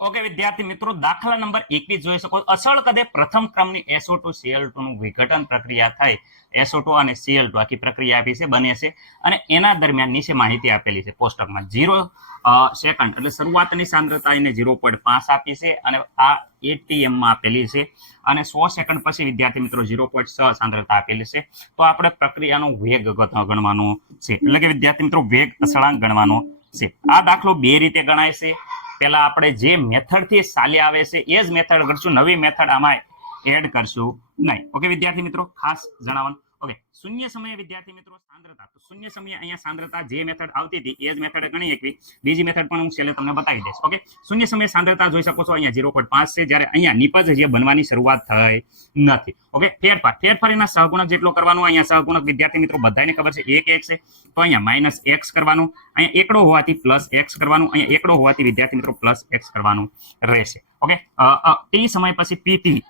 Okay વિદ્યાર્થી મિત્રો, દાખલા નંબર 21 જોઈ શકો. અસળ કદે પ્રથમ ક્રમની SO2 CL2 નું વિઘટન પ્રક્રિયા થાય. SO2 અને CL2 આખી પ્રક્રિયા આપી છે, બને છે અને એના દરમિયાન નીચે માહિતી આપેલી છે કોષ્ટકમાં. 0 સેકન્ડ એટલે શરૂઆતની સાંદ્રતા એને 0.5 આપી છે અને આ ATM માં આપેલી છે અને 100 સેકન્ડ પછી વિદ્યાર્થી મિત્રો 0.6 સાંદ્રતા આપેલી છે. તો આપણે પ્રક્રિયાનો વેગ ગણવાનો છે, એટલે કે વિદ્યાર્થી મિત્રો વેગ અસળાંક ગણવાનો છે. આ દાખલો બે રીતે ગણાય છે. પેલા આપણે જે મેથડ થી ચાલી આવે છે એ જ મેથડ કરશું, નવી મેથડ આમાં એડ કરશું નહીં. ઓકે વિદ્યાર્થી મિત્રો, ખાસ જણાવવાનું. ઓકે, શૂન્ય સમયે વિદ્યાર્થી મિત્રો સાંદ્રતા, તો શૂન્ય સમયે અહીંયા સાંદ્રતા જે મેથડ આવતી હતી એ જ મેથડ ગણી એકવી. બીજી મેથડ પણ હું છેલ્લે તમને બતાવી દઈશ. ઓકે, શૂન્ય સમયે સાંદ્રતા જોઈ શકો છો અહીંયા 0.5 છે, જ્યારે અહીંયા નિપજ જે બનવાની શરૂઆત થઈ નથી. ઓકે, ફેરફાર એના સહગુણક જેટલો કરવાનો. અહીંયા સહગુણક વિદ્યાર્થી મિત્રો બધાને ખબર છે 1 છે, તો અહીંયા -x કરવાનું. અહીંયા એકડો હોવાથી +x કરવાનું. અહીંયા એકડો હોવાથી વિદ્યાર્થી મિત્રો +x કરવાનું રહેશે. ઓકે, t સમય પછી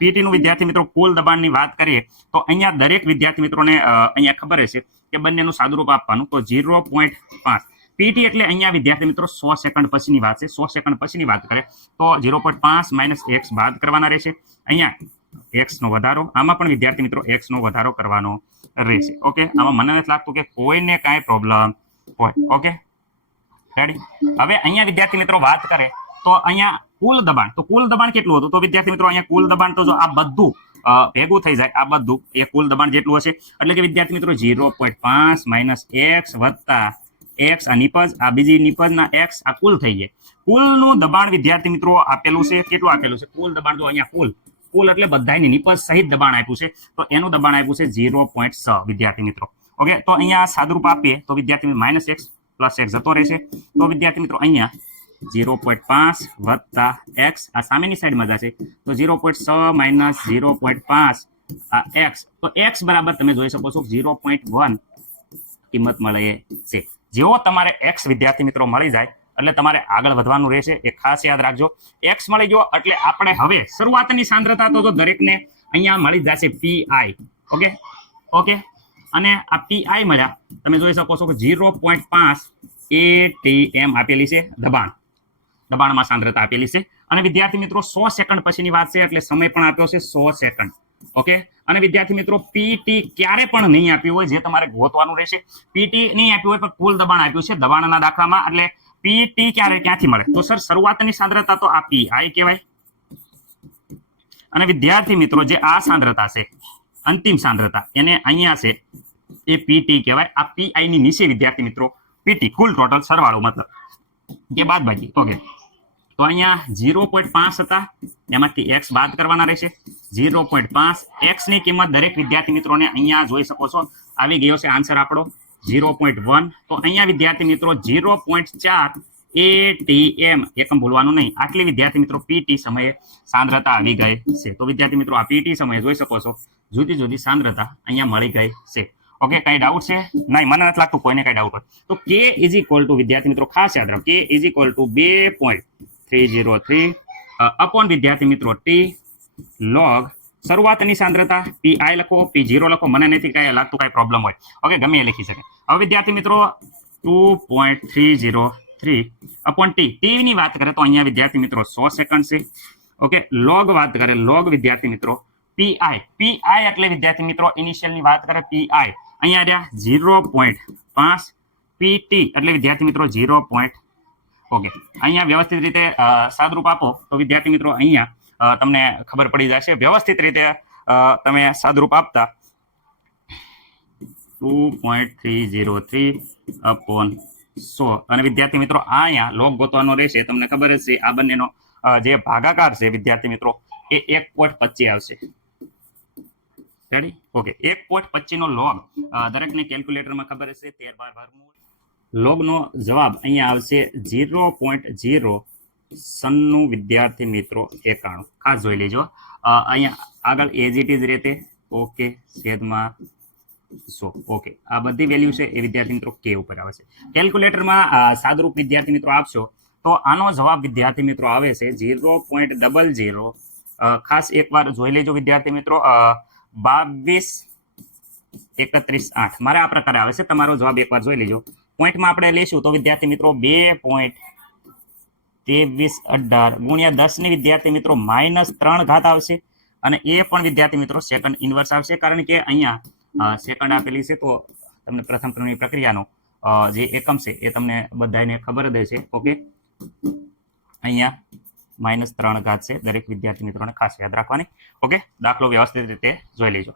PT નું વિદ્યાર્થી મિત્રો કુલ દબાણની વાત કરીએ તો અહીંયા દરેક વિદ્યાર્થી મિત્રોને અહીંયા ખબર હશે કે બંનેનું સાદુરૂપ આપવાનું. તો 0.5 PT એટલે અહીંયા વિદ્યાર્થી મિત્રો 100 સેકન્ડ પછીની વાત છે. 100 સેકન્ડ પછીની વાત કરે તો 0.5 - x બાદ કરવાના રહેશે. અહીંયા x નો વધારો, આમાં પણ વિદ્યાર્થી મિત્રો x નો વધારો કરવાનો રહેશે. ઓકે, આમાં મને નથી લાગતું કે કોઈને કાંઈ પ્રોબ્લેમ હોય. Okay ready. હવે અહીંયા વિદ્યાર્થી મિત્રો વાત કરે તો અહીંયા કુલ દબાણ, તો કુલ દબાણ કેટલું હતું? તો વિદ્યાર્થી મિત્રો અહીંયા કુલ દબાણ તો જો આ બધું ભેગું થઈ જાય, આ બધું એ કુલ દબાણ જેટલું હશે. એટલે કે વિદ્યાર્થી મિત્રો 0.5 - x વત્તા x આ નિપજ, આ બીજી નિપજના x આ કુલ થઈ જાય. કુલનું દબાણ વિદ્યાર્થી મિત્રો આપેલું છે. કેટલું આપેલું છે? કુલ દબાણ જો અહીંયા કુલ એટલે બધાની નિપજ સહિત દબાણ આપ્યું છે, તો એનું દબાણ આપ્યું છે 0.6 વિદ્યાર્થી મિત્રો. ઓકે, તો અહીંયા સાદુરૂપ આપીએ તો વિદ્યાર્થી -x +x જતો રહેશે. તો વિદ્યાર્થી મિત્રો અહીંયા 0.5 વત્તા x આ સામેની સાઈડમાં જશે, તો 0.6 - 0.5 આ x, તો x બરાબર તમે જોઈ શકો છો 0.1 કિંમત મળે છે. જેવો તમારે x વિદ્યાર્થી મિત્રો મળી જાય એટલે તમારે આગળ વધવાનું રહેશે. એ ખાસ યાદ રાખજો. x મળી ગયો એટલે આપણે હવે શરૂઆતની સાંદ્રતા તો દરેકને અહીંયા મળી જશે pi. ઓકે, અને આ pi મળ્યા તમે જોઈ શકો છો કે 0.5 ATM આપેલી છે દબાણમાં સાંદ્રતા આપેલી છે. અને વિદ્યાર્થી મિત્રો 100 સેકન્ડ પછીની વાત છે એટલે સમય પણ આપ્યો છે 100 સેકન્ડ. ઓકે, અને વિદ્યાર્થી મિત્રો PT ક્યારે પણ નહીં આપ્યું હોય, જે તમારે ગોતવાનું રહેશે. PT નહીં આપ્યું હોય પણ કુલ દબાણ આપ્યું છે દબાણના દાખલામાં, એટલે PT ક્યાંથી મળે? તો સર શરૂઆતની સાંદ્રતા તો આ pi કહેવાય. અને વિદ્યાર્થી મિત્રો જે આ સાંદ્રતા છે અંતિમ સાંદ્રતા એને અહીંયા છે એ PT કહેવાય. આ pi ની નીચે વિદ્યાર્થી મિત્રો PT કુલ ટોટલ સરવાળો મતલબ કે બાદબાકી. ઓકે, તો અહીંયા 0.5 હતા, એમાંથી x બાદ કરવાના રહેશે. 0.5 x ની કિંમત દરેક વિદ્યાર્થી મિત્રોને અહીંયા જોઈ શકો છો આવી ગયો છે આન્સર આપણો 0.1. તો અહીંયા વિદ્યાર્થી મિત્રો 0.4 ATM એકમ ભૂલવાનું નહીં. આટલી વિદ્યાર્થી મિત્રો PT સમયે સાંદ્રતા આવી ગઈ છે. તો વિદ્યાર્થી મિત્રો આ PT સમયે જોઈ શકો છો જુદી જુદી સાંદ્રતા અહીંયા મળી ગઈ છે. ઓકે, કઈ ડાઉટ છે? નહીં, મને નથી લાગતું કોઈને કઈ ડાઉટ હોય. તો k = વિદ્યાર્થી મિત્રો ખાસ યાદ રાખો, k = 2.303 અપોન વિદ્યાર્થી મિત્રો t log શરૂઆતની સાંદ્રતા pi લખો, p0 લખો, મને નથી કઈ લાગતું કઈ પ્રોબ્લેમ હોય. ઓકે, ગમે એ લખી શકે. હવે વિદ્યાર્થી મિત્રો 2.303 અપોન t ની વાત કરે તો અહીંયા વિદ્યાર્થી મિત્રો 100 સેકન્ડ છે. ઓકે, log વાત કરે, log વિદ્યાર્થી મિત્રો pi એટલે વિદ્યાર્થી મિત્રો ઇનિશિયલની વાત કરે pi, અહીંયા રહ્યા 0.5 PT એટલે વિદ્યાર્થી મિત્રો 0. ઓકે, અહીંયા વ્યવસ્થિત રીતે સાદુરૂપ આપો તો વિદ્યાર્થી મિત્રો અહીંયા તમને ખબર પડી જશે. વ્યવસ્થિત રીતે તમે સાદુરૂપ આપતા 2.303 અપોન 100 અને વિદ્યાર્થી મિત્રો અહીંયા લોગ ગોતવાનો રહેશે. તમને ખબર જ છે આ બંનેનો જે ભાગાકાર છે વિદ્યાર્થી મિત્રો એ 1.25 આવશે. રેડી? ઓકે, 1.25 નો લોગ દરેકને કેલ્ક્યુલેટરમાં ખબર હશે 13 વર્ગમૂળ. લોગનો જવાબ અહીંયા આવશે 0.096 વિદ્યાર્થી મિત્રો 91. ખાસ જોઈ લેજો. અહીંયા આગળ એઝ ઇટ ઇઝ રહેતે. ઓકે, છેદમાં 100. ઓકે, આ બધી વેલ્યુ છે એ વિદ્યાર્થી મિત્રો k ઉપર આવે છે. કેલ્ક્યુલેટરમાં સાદુરૂપ વિદ્યાર્થી મિત્રો આપશો તો આનો જવાબ વિદ્યાર્થી મિત્રો આવે છે 0.00. ખાસ એકવાર જોઈ લેજો વિદ્યાર્થી મિત્રો 22.31.8 મારે આ પ્રકારે આવે છે. તમારો જવાબ એકવાર જોઈ લેજો. પોઈન્ટમાં આપણે લઈશું તો વિદ્યાર્થી મિત્રો 2. 2318 ગુણ્યા 10 ની વિદ્યાર્થી મિત્રો -3 આવશે અને એ પણ વિદ્યાર્થી મિત્રો સેકન્ડ ઇન્વર્સ આવશે કારણ કે અહીંયા સેકન્ડ આપેલી છે તો તમને પ્રથમ ક્રમની પ્રક્રિયાનો જે એકમ છે એ તમને બધાને ખબર જ છે. ઓકે, અહીંયા -3 છે. દરેક વિદ્યાર્થી મિત્રોને ખાસ યાદ રાખવાની. ઓકે, દાખલો વ્યવસ્થિત રીતે જોઈ લેજો.